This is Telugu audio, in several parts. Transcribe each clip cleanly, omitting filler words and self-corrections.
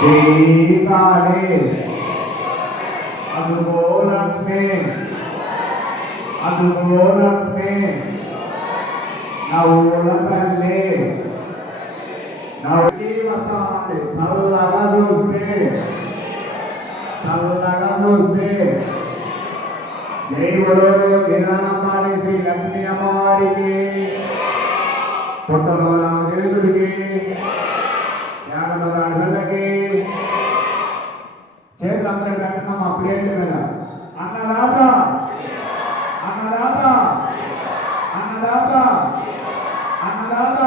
దీపాలే అదుగో లక్ష్మి అదుగో లక్ష్మి నవ్వుల తల్లి నవ్వుకి వస్తామండి చల్లగా చూస్తే దేవుడు నిరానంపాడి శ్రీ లక్ష్మీ అమ్మవారికి పుట్టలో రామశేషుడికి యాగంలో రాడలకి చేతులు అందరూ పెట్టినాం ఆ ప్లేట్ల మీద అన్నదాత అన్నదాత అన్నదాత అన్నదాత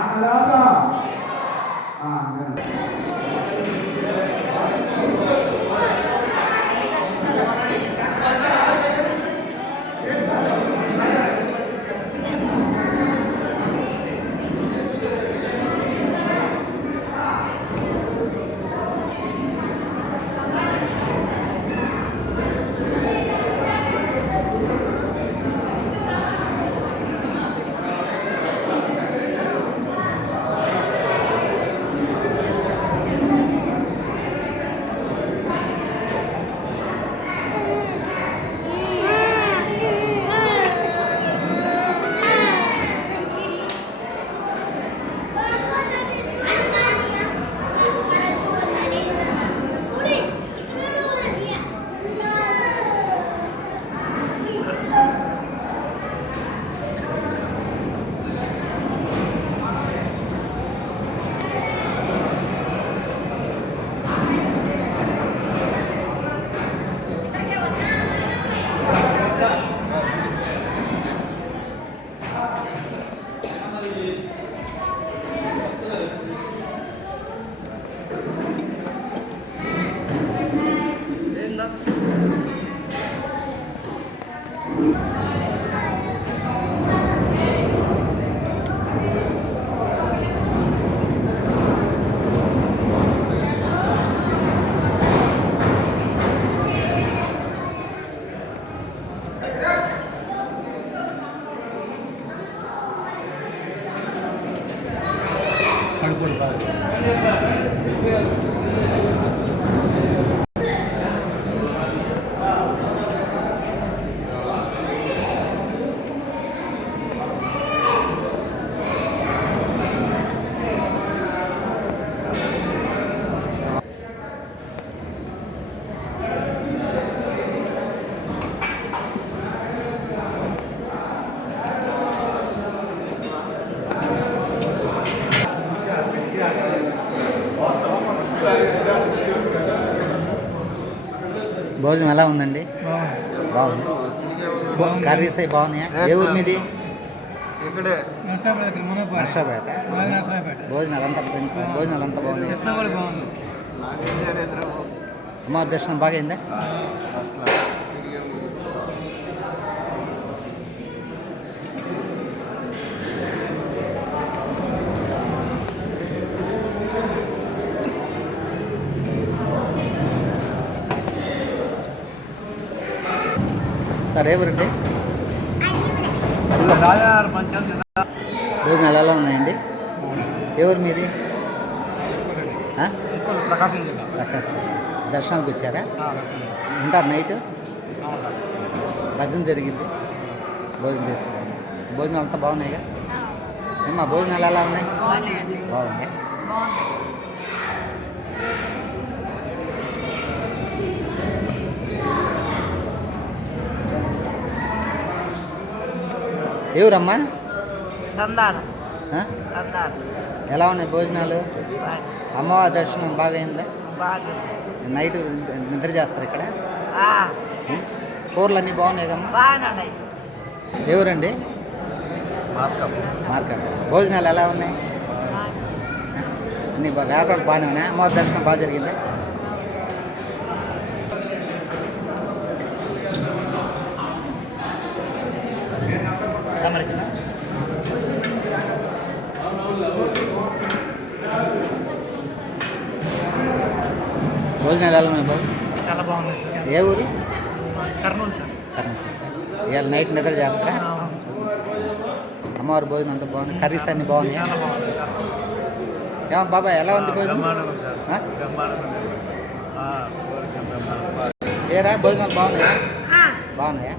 అన్నదాత భోజనం ఎలా ఉందండి? బాగుంది. కర్రీస్ అవి బాగున్నాయా? ఏ ఊరు మీది? నర్సాపేట. భోజనాలు అంతా బాగున్నాయి. అమ్మవారి దర్శనం బాగా అయిందా? సార్ ఎవరండి? భోజనాలు ఎలా ఉన్నాయండి? ఎవరు మీది? ప్రకాశం జిల్లా. దర్శనానికి వచ్చారా? ఉంటారు నైట్? భజన జరిగింది, భోజనం చేసుకోవాలి. భోజనాలు అంతా బాగున్నాయిగా? ఏమా భోజనాలు ఎలా ఉన్నాయి? బాగున్నాయి. ఎవరమ్మా? ఎలా ఉన్నాయి భోజనాలు? అమ్మవారి దర్శనం బాగా అయిందా? నైట్ నిద్ర చేస్తారు ఇక్కడ? కూరలు అన్నీ బాగున్నాయి కమ్మా? ఎవరండి? మార్కెట్. భోజనాలు ఎలా ఉన్నాయి? అన్నీ బాగా ఏర్పాట్లు బాగానే ఉన్నాయి. అమ్మవారి దర్శనం బాగా జరిగిందా? భోజనాలు ఎలా ఉన్నాయి బాబు? చాలా బాగుంది. ఏ ఊరు? కర్నూలు సార్. కర్నూలు సార్. ఇవాళ నైట్ నిద్ర చేస్తారా? అమ్మవారి భోజనం అంతా బాగుంది. కర్రీస్ అన్నీ బాగున్నాయి. ఏమో బాబాయ్ ఎలా ఉంది భోజనం ఆ? ఏరా భోజనాలు బాగున్నాయా బాగున్నాయా